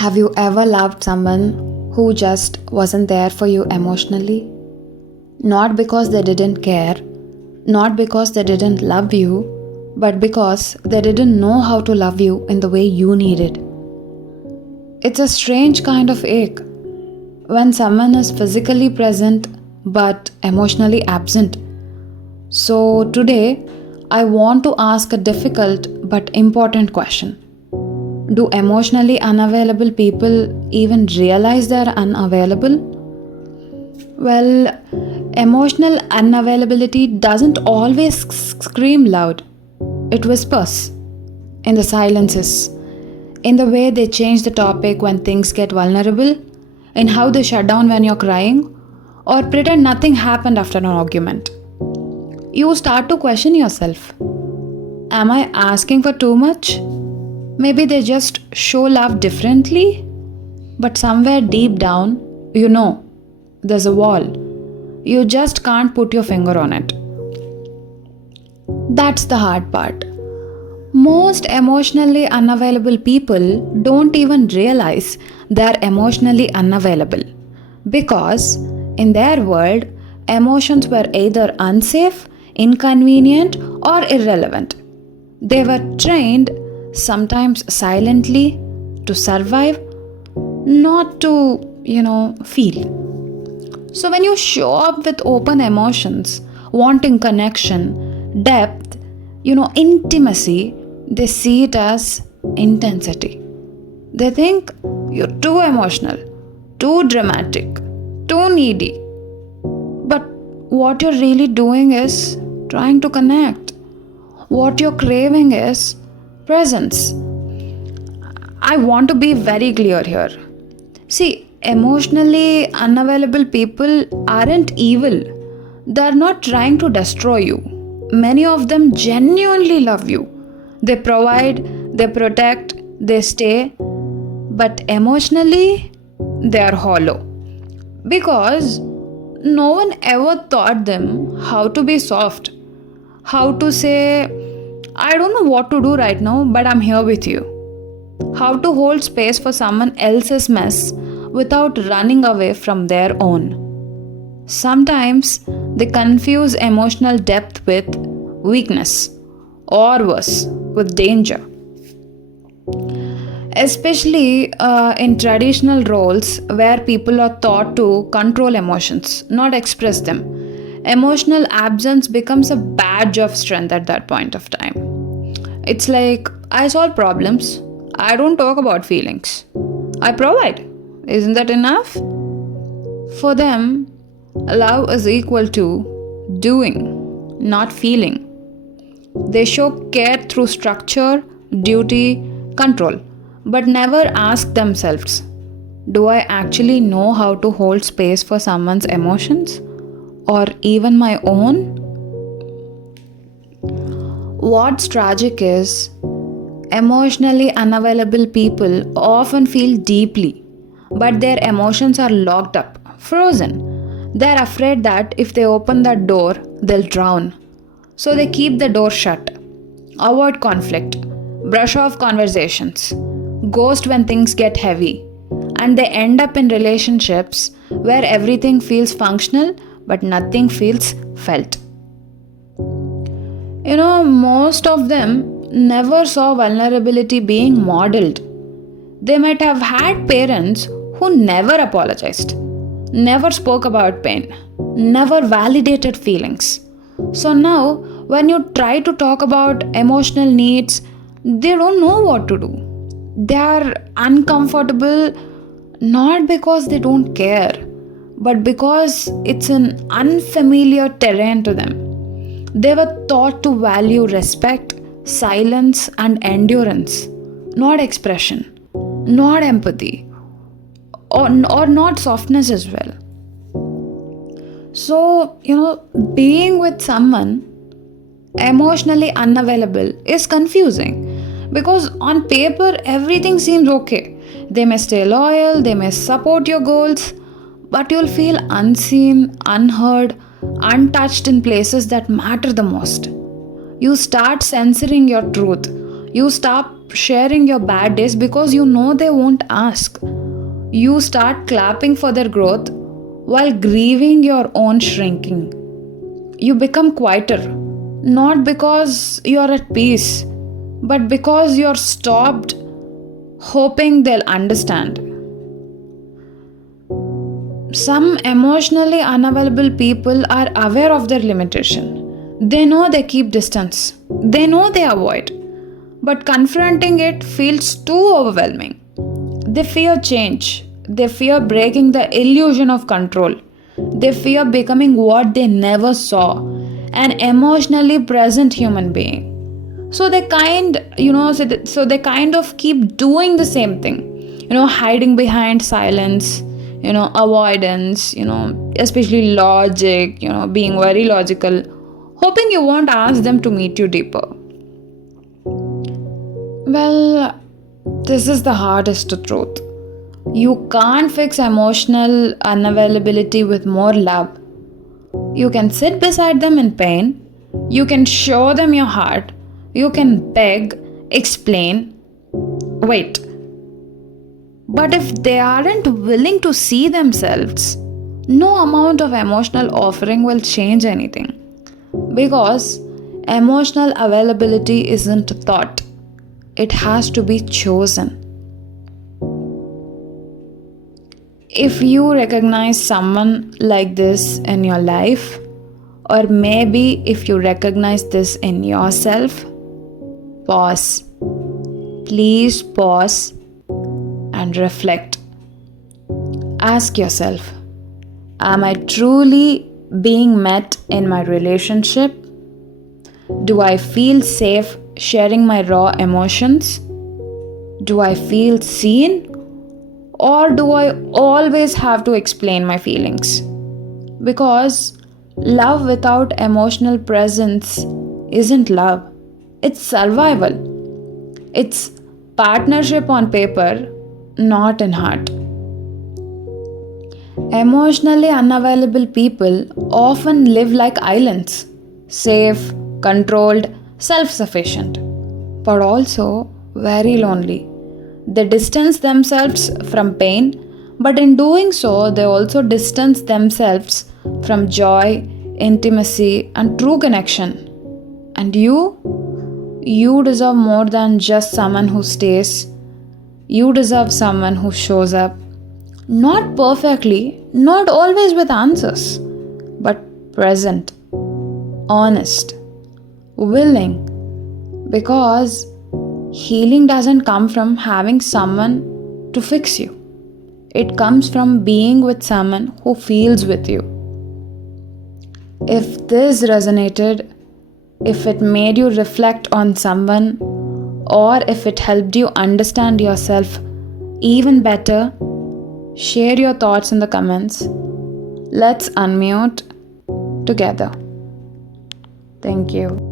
Have you ever loved someone who just wasn't there for you emotionally? Not because they didn't care, not because they didn't love you, but because they didn't know how to love you in the way you needed. It's a strange kind of ache when someone is physically present but emotionally absent. So, today I want to ask a difficult but important question. Do emotionally unavailable people even realize they're unavailable? Well, emotional unavailability doesn't always scream loud. It whispers in the silences, in the way they change the topic when things get vulnerable, in how they shut down when you're crying, or pretend nothing happened after an argument. You start to question yourself. Am I asking for too much? Maybe they just show love differently, but somewhere deep down, there's a wall. You just can't put your finger on it. That's the hard part. Most emotionally unavailable people don't even realize they're emotionally unavailable because, in their world, emotions were either unsafe, inconvenient, or irrelevant. They were trained, sometimes silently, to survive, not to, feel. So when you show up with open emotions, wanting connection, depth, intimacy, they see it as intensity. They think you're too emotional, too dramatic, too needy. But what you're really doing is trying to connect. What you're craving is presence. I want to be very clear here. See, emotionally unavailable people aren't evil. They're not trying to destroy you. Many of them genuinely love you. They provide, they protect, they stay. But emotionally, they are hollow. Because no one ever taught them how to be soft. How to say, I don't know what to do right now, but I'm here with you. How to hold space for someone else's mess without running away from their own. Sometimes they confuse emotional depth with weakness, or worse, with danger. Especially in traditional roles where people are taught to control emotions, not express them. Emotional absence becomes a badge of strength at that point of time. It's like, I solve problems, I don't talk about feelings. I provide. Isn't that enough? For them, love is equal to doing, not feeling. They show care through structure, duty, control, but never ask themselves, do I actually know how to hold space for someone's emotions? Or even my own? What's tragic is, emotionally unavailable people often feel deeply, but their emotions are locked up, frozen. They're afraid that if they open that door, they'll drown. So they keep the door shut, avoid conflict, brush off conversations, ghost when things get heavy, and they end up in relationships where everything feels functional but nothing feels felt. Most of them never saw vulnerability being modeled. They might have had parents who never apologized, never spoke about pain, never validated feelings. So now, when you try to talk about emotional needs, they don't know what to do. They are uncomfortable not because they don't care, but because it's an unfamiliar terrain to them. They were taught to value respect, silence, and endurance, not expression, not empathy, or not softness as well. So, being with someone emotionally unavailable is confusing because on paper everything seems okay. They may stay loyal, they may support your goals, but you'll feel unseen, unheard, untouched in places that matter the most. You start censoring your truth. You sharing your bad days because you know they won't ask. You start clapping for their growth while grieving your own shrinking. You become quieter, not because you're at peace, but because you're stopped hoping they'll understand. Some emotionally unavailable people are aware of their limitation. They know they keep distance, they know they avoid, but confronting it feels too overwhelming. They fear change, they fear breaking the illusion of control, they fear becoming what they never saw, an emotionally present human being. So they kind of keep doing the same thing, hiding behind silence, avoidance, especially logic, being very logical, hoping you won't ask them to meet you deeper. Well, this is the hardest truth. You can't fix emotional unavailability with more love. You can sit beside them in pain, you can show them your heart, you can beg, explain, wait. But if they aren't willing to see themselves, no amount of emotional offering will change anything. Because emotional availability isn't thought, it has to be chosen. If you recognize someone like this in your life, or maybe if you recognize this in yourself, pause. Please pause and reflect. Ask yourself, am I truly being met in my relationship? Do I feel safe sharing my raw emotions? Do I feel seen? Or do I always have to explain my feelings? Because love without emotional presence isn't love, it's survival. It's partnership on paper, not in heart. Emotionally unavailable people often live like islands, safe, controlled, self sufficient, but also very lonely. They distance themselves from pain, but in doing so, they also distance themselves from joy, intimacy, and true connection. And you deserve more than just someone who stays. You deserve someone who shows up. Not perfectly, not always with answers, but present, honest, willing. Because healing doesn't come from having someone to fix you, it comes from being with someone who feels with you. If this resonated, if it made you reflect on someone, or if it helped you understand yourself even better, share your thoughts in the comments. Let's unmute together. Thank you.